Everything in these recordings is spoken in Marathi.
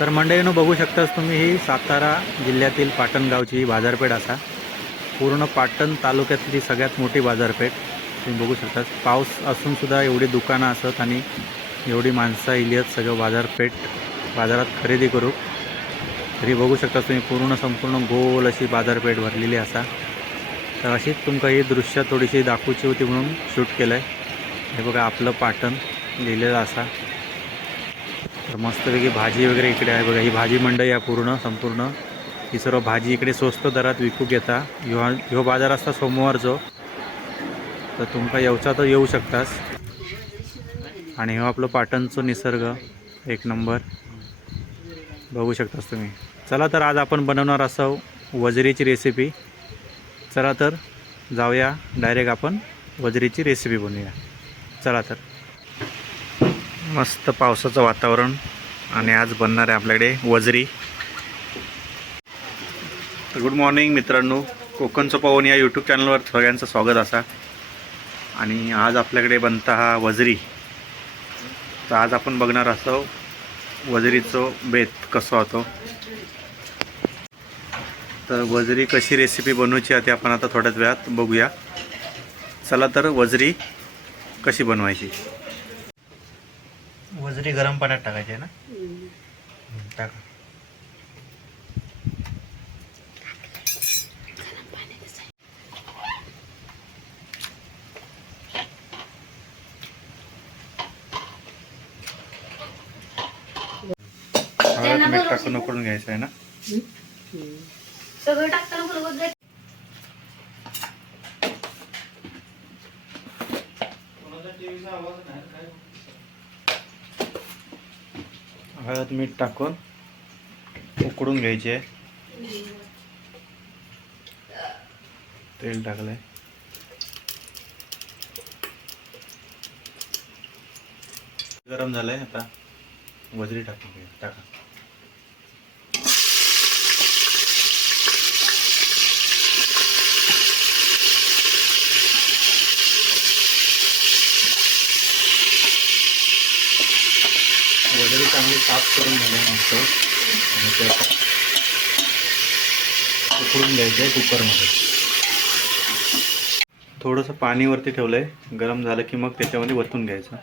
तर मंडळीनं बघू शकताच तुम्ही, ही सातारा जिल्ह्यातील पाटणगावची बाजारपेठ असा पूर्ण पाटण तालुक्यातली सगळ्यात मोठी बाजारपेठ तुम्ही बघू शकता। पाऊस असूनसुद्धा एवढी दुकानं असत आणि एवढी माणसं इली आहेत सगळं बाजारात खरेदी करू। तरी बघू शकता तुम्ही पूर्ण संपूर्ण गोल अशी बाजारपेठ भरलेली असा। तर अशीच तुमका ही दृश्य थोडीशी दाखवची होती म्हणून शूट केलं आहे। हे बघा आपलं पाटण लिहिलेलं असा। तर मस्तपैकी भाजी वगैरे इकडे आहे बघा, ही भाजी मंडई आहे पूर्ण संपूर्ण। ही सर्व भाजी इकडे स्वस्त दरात विकूक येता। ह्यो बाजार असता सोमवारचो, तर तुमका येऊचा तर येऊ शकतास। आणि हो आपलं पाटणचं निसर्ग एक नंबर बघू शकतास तुम्ही। चला तर आज आपण बनवणार असं वजरीची रेसिपी। चला तर जाऊया डायरेक्ट आपण वजरीची रेसिपी बनवूया। चला तर। मस्त पावसाचं वातावरण आणि आज बनणार आहे आपल्याकडे वजरी। गुड मॉर्निंग मित्रांनो, कोकणचं पावन या यूट्यूब चॅनलवर सगळ्यांचं स्वागत असा। आणि आज आपल्याकडे बनता हा वजरी। तर आज आपण बघणार असो वजरीचं बेत कसं होतो। तर वजरी कशी रेसिपी बनवायची आहे ते आपण आता थोड्याच वेळात बघूया। चला तर वजरी कशी बनवायची। वजरी गरम पाण्यात टाकायची आहे ना? टाका। हळद मीठ टाकून उकळून घ्यायचं आहे ना? सगळं टाकताना बरोबर जाईल। हळद मीठ टाकून उकळून घ्यायचे। तेल टाकलंय, गरम झालंय। आता वजरी टाकून घ्या, टाका। वजरी चांगली साफ करून झाल्यानंतर आणि ते आता उकळून घ्यायचं आहे कुकरमध्ये। थोडंसं पाणी वरती ठेवलंय, गरम झालं की मग त्याच्यामध्ये वतून घ्यायचं।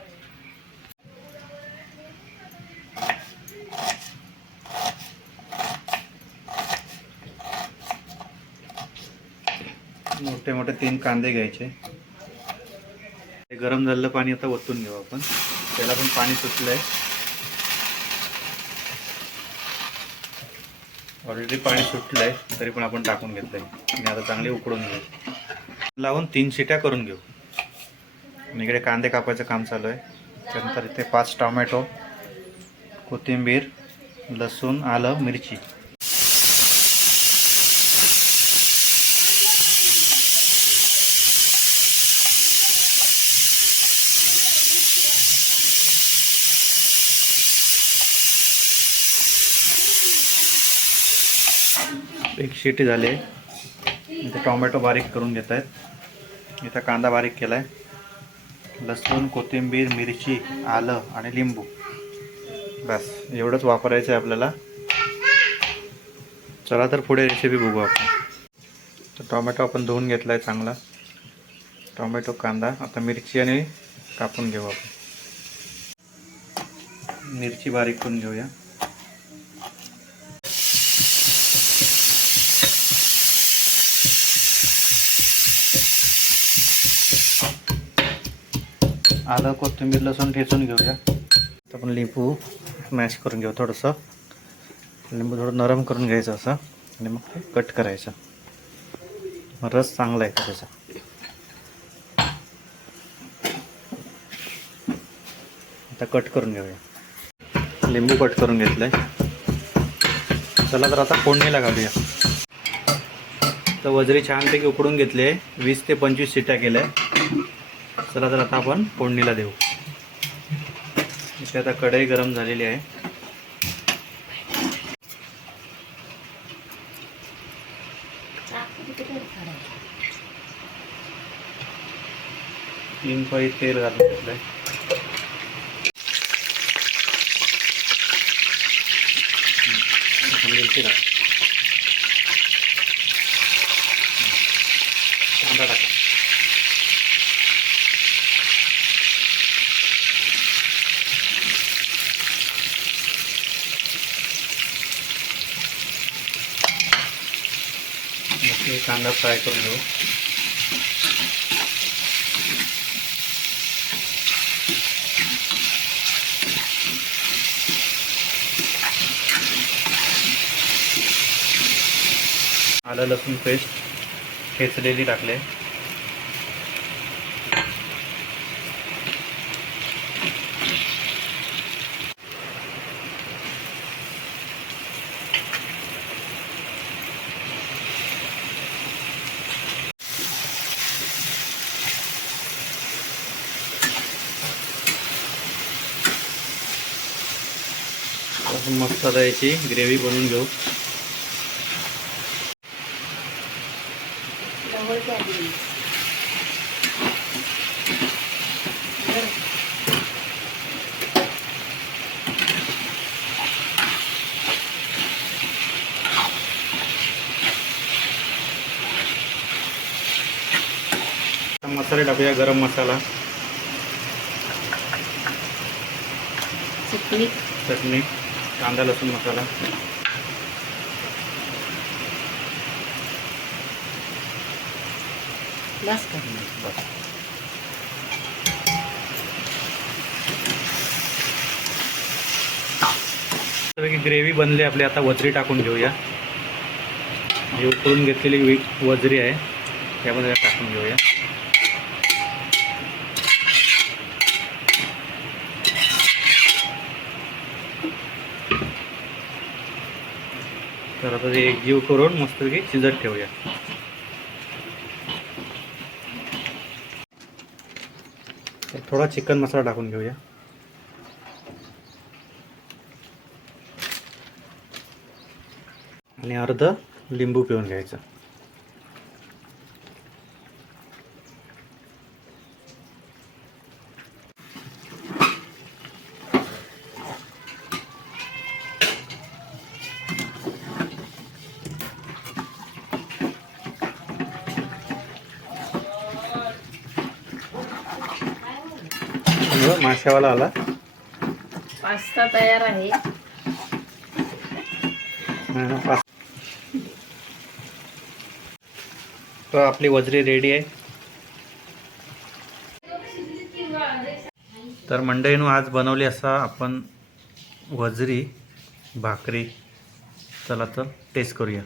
मोठे मोठे 3 कांदे घ्यायचे। हे गरम झालेलं पाणी आता वतून घेऊ आपण। त्याला पण पाणी सुटलंय, ऑलरेडी पाणी सुटलंय तरी पण आपण टाकून घेतलंय आणि आता चांगली उकळून घेऊ। लावून 3 शिट्या करून घेऊ। आणि इकडे कांदे कापायचं काम चालू आहे। त्यानंतर इथे 5 टोमॅटो, कोथिंबीर, लसूण, आलं, मिरची। एक शिटी झाली। इथे टोमॅटो बारीक करून घेत आहेत। इथं कांदा बारीक केला आहे। लसूण, कोथिंबीर, मिरची, आलं आणि लिंबू, बस एवढंच वापरायचं आहे आपल्याला। चला तर पुढे रेसिपी बघू आपण। तर टोमॅटो आपण धुवून घेतला आहे चांगला। टोमॅटो, कांदा, आता मिरची आणि कापून घेऊ आपण। मिरची बारीक करून घेऊया। आलं, कोथिंबीर, लसूण ठेचून घेऊया। आपण लिंबू मॅश करून घेऊ। थोडंसं लिंबू थोडं नरम करून घ्यायचं असं आणि मग ते कट करायचं। रस चांगला आहे त्याचा। आता कट करून घेऊया। लिंबू कट करून घेतलंय। चला तर आता फोडणीला घालूया। तर वजरी छानपैकी उकडून घेतले, 20 ते 25 शिट्या केल्या। चला तर आता आपण फोडणीला देऊ। इथे आता कढई गरम झालेली आहे। तीन पळी तेल घालून घेतलंय। मिरची टाका, कांदा टाका. कांदा फ्राय करून घेऊ. आलं लसूण पेस्ट ठेचलेली टाकले. मस्त आता याची ग्रेव्ही बनवून घेऊ. मसाले टाकूया. गरम मसाला, चटणी, कांदा लसूण मसाला, बस. ग्रेव्ही बनली आपली. आता वजरी टाकून घेऊया. ही उकळून घेतलेली वजरी आहे, त्यामध्ये टाकून घेऊया. तर आता ते एकजीव करून मस्तपैकी शिजत ठेवूया. तर थोडा चिकन मसाला टाकून घेऊया. आणि अर्ध लिंबू पिळून घ्यायचं. माशावाला आला. पास्ता तयार आहे. तो आपली वजरी रेडी आहे. तर मंडळींनो, आज बनवली असा आपण वजरी भाकरी. चला तर टेस्ट करूया.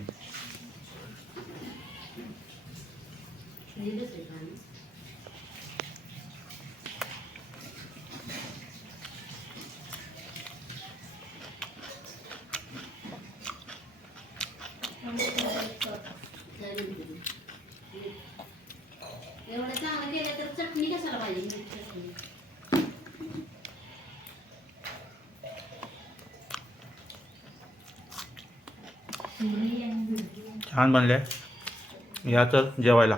एवढं चांगलं केलं तर चटणी कशाला पाहिजे. छान बनले. या तर जेवायला.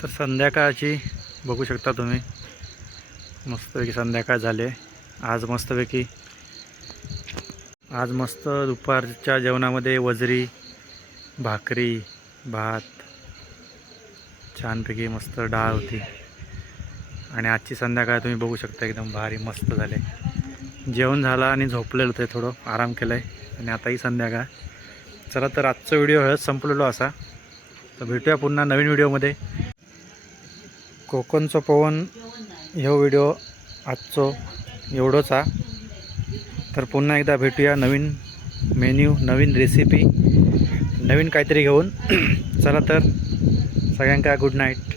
तर संध्याकाळची बघू शकता तुम्ही. मस्तपैकी संध्याकाळ झाले. आज मस्त दुपारच्या जेवणामध्ये वजरी भाकरी भात छानपैकी मस्त डाळ होती. आणि आजची संध्याकाळ तुम्ही बघू शकता एकदम भारी मस्त झाले. जेवण झालं आणि झोपलेलं होते, थोडं आराम केला आहे. आणि आताही संध्याकाळ. चला तर आजचा व्हिडिओ हळद संपलेलो असा. तर भेटूया पुन्हा नवीन व्हिडिओमध्ये. कोकणचं पवन ह्यो व्हिडिओ आजचो एवढंच हा. तर पुन्हा एकदा भेटूया नवीन मेन्यू, नवीन रेसिपी, नवीन काहीतरी घेऊन. चला तर सगळ्यांका गुड नाईट.